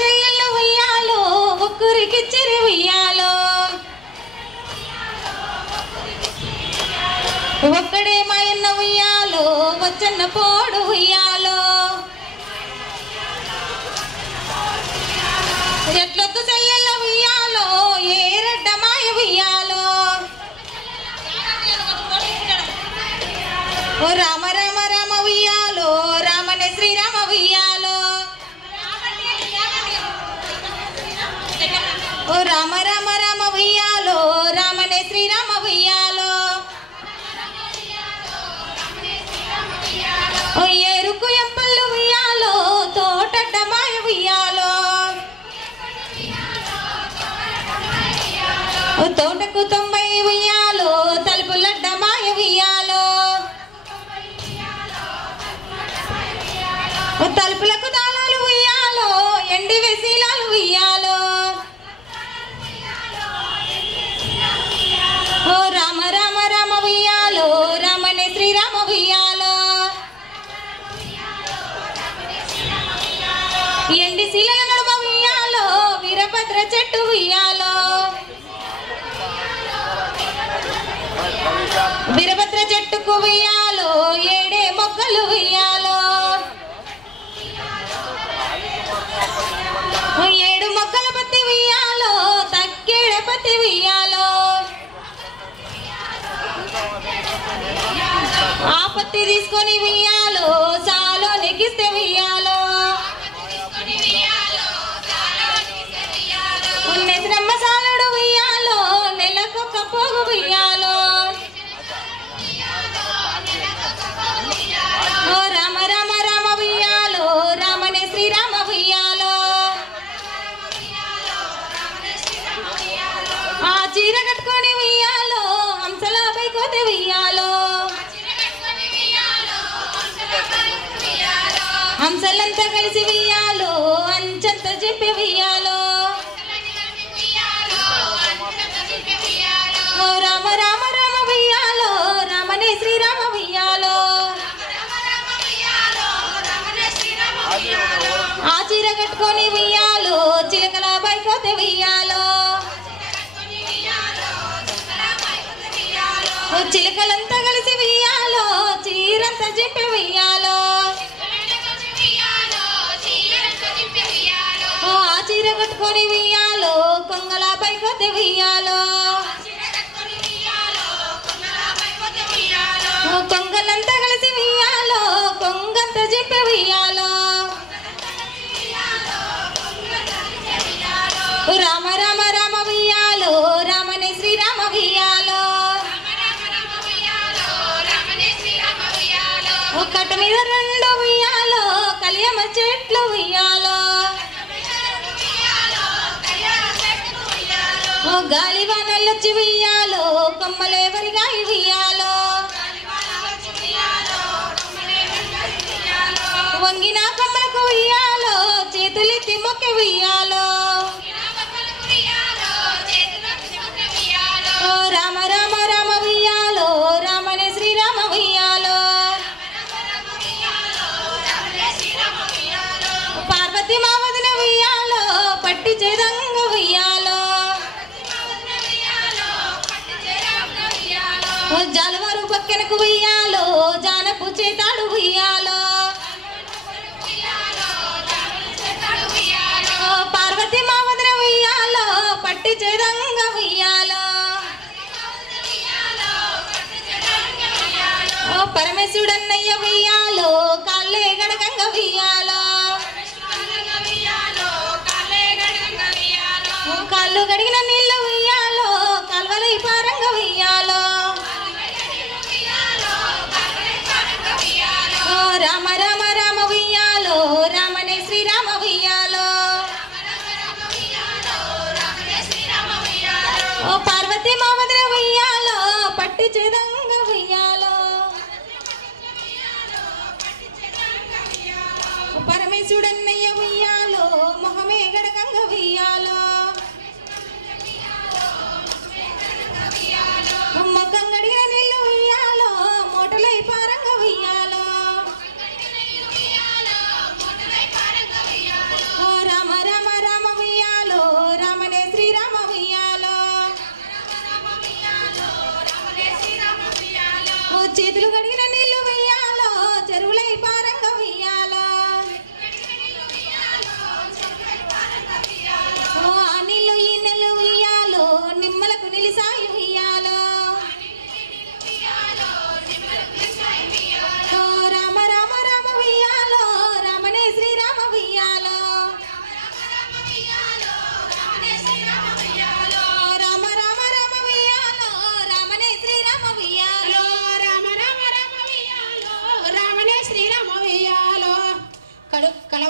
చెల్లెళ్ళు ఉయ్యాలో ఒక్కరికిచ్చిరి ఉయ్యాలో ఒక్కడే మాయన్న ఉయ్యాలో వచ్చన్న పోడు ఉయ్యాలో ఎట్లొద్దు చెల్లెళ్ళ ఉయ్యాలో ఏ రెడ్డ మాయ ఉయ్యాలో ఓ రామ రామ రామ ఉయ్యాలో రామనే శ్రీరామ ఉయ్యాలో ఓ రామ రామ రామ ఉయ్యాలో రామనే శ్రీరామ ఉయ్యాలో ఓ ఏరుకు ఎంపల్లు ఉయ్యాలో తోటడ్డ మాయ ఉయ్యాలో ఓ తోటకు 90 ఉయ్యాలో తలుపులడ్డ మాయ ఉయ్యాలో ఓ తలుపులకు తాళాలు ఉయ్యాలో ఎండి వెసీలాలు ఉయ్యాలో ఓ రామ రామ రామ ఉయ్యాలో రామనే శ్రీరామ ఉయ్యాలో ఎండి శీలల నడుమ ఉయ్యాలో వీరభద్ర చెట్టు ఉయ్యాలో వీరభద్ర చెట్టుకు ఉయ్యాలో ఏడే మొక్కలు ఉయ్యాలో ఏడు మొక్కల పత్తి ఉయ్యాలో తక్కేడ పత్తి ఉయ్యాలో ఆ పత్తి తీసుకొని ఉయ్యాలో సాలో నెగిస్తే ఉయ్యాలో నెసినమ్మ సాలుడు ఉయ్యాలో నెలకొక్క పోగు ఉయ్యాలో ఓ రామ రామ రామ ఉయ్యాలో రామనే శ్రీరామ ఉయ్యాలో ఆ చీర కట్టుకొని ఉయ్యాలో హంసలా పైకోతే ఉయ్యాలో హంసలంతా కలిసి ఉయ్యాలో అంచంత చెప్పి ఉయ్యాలో ఓ రామ రామ రామ ఉయ్యాలో రామనే శ్రీరామ ఉయ్యాలో ఆ చీర కట్టుకొని ఉయ్యాలో చిలకల పైకోతే ఉయ్యాలో ఓ చిలకలంతా కలిసి ఉయ్యాలో చీరంతా చెప్పి ఉయ్యాలో ఓ ఆ చీర కట్టుకొని ఉయ్యాలో కొంగల పైకోతే ఉయ్యాలో ఓ కొంగలంతా కలిసి ఉయ్యాలో కొంగంతా చెప్పి ఉయ్యాలో రామ రామ రామ ఉయ్యాలో రామనే శ్రీరామ ఉయ్యాలో ఒక్కటి మీద 2 ఉయ్యాలో కలియమ చెట్లు ఉయ్యాలో ఓ గాలి వానల్లొచ్చి ఉయ్యాలో కొమ్మలేవరిగా ఉయ్యాలో వంగిన కొమ్మలకు ఉయ్యాలో చేతులెత్తి మొక్కి ఉయ్యాలో ఓ రామ రామ రామ ఉయ్యాలో రామనే శ్రీరామ ఉయ్యాలో పార్వతి మా వదిన ఉయ్యాలో పట్టి చేదంగ ఉయ్యాలో ఓ జాలవారు పక్కనకు ఉయ్యాలో జానపు చేతాడు ఉయ్యాలో ఓ పార్వతి మా వదిన ఉయ్యాలో పట్టి చేదంగ ఉయ్యాలో ఓ పరమేశుడన్నయ్య ఉయ్యాలో కాళ్ళే గడగంగ ఉయ్యాలో ఓ కాళ్ళు గడిగిన నీళ్ళు ఉయ్యాలో కాల్వలై పారంగ ఉయ్యాలో ఓ రామ రామ రామ ఉయ్యాలో రామనే శ్రీరామ ఉయ్యాలో ఓ పార్వతి మా వదిన ఉయ్యాలో పట్టి చేదంగ ఉయ్యాలో పరమేశుడన్నయ్య ఉయ్యాలో మొహమే గడగంగ ఉయ్యాలో మొగ్గం గడిగిన నీళ్ళు ఉయ్యాలో మూటలై పారంగ ఉయ్యాలో ఓ రామ రామ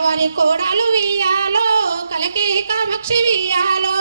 కలవారి కోడాలు వియ్యాలో కలకి కామాక్షి వియ్యాలో